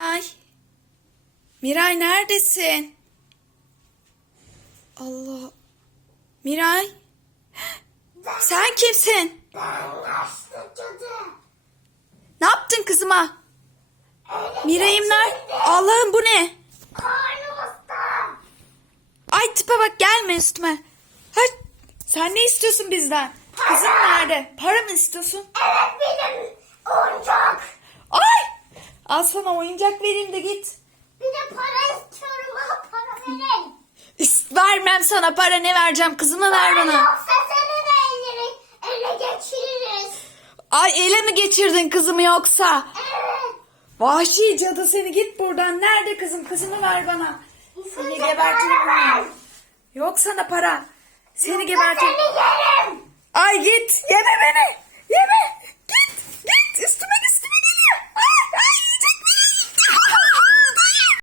Ay. Miray neredesin? Allah. Miray. Sen kimsin? Ne yaptın kızıma? Miray'ım? Allah'ım bu ne? Ay tipe bak gelme üstüme. Hay, sen ne istiyorsun bizden? Kızım nerede? Para mı istiyorsun? Evet benim! Al sana oyuncak vereyim de git. Bir de para istiyorum. Bana para verin. İst- vermem sana para ne vereceğim kızımı ver bana. Yoksa seni de elleri, ele geçiririz. Ay ele mi geçirdin kızımı yoksa? Evet. Vahşi cadı seni git buradan. Nerede kızım? Kızımı ver bana. Seni gebertirim. Yok sana para. Seni gebertirim. Seni yerim. Ay git. Yeme beni. Yeme.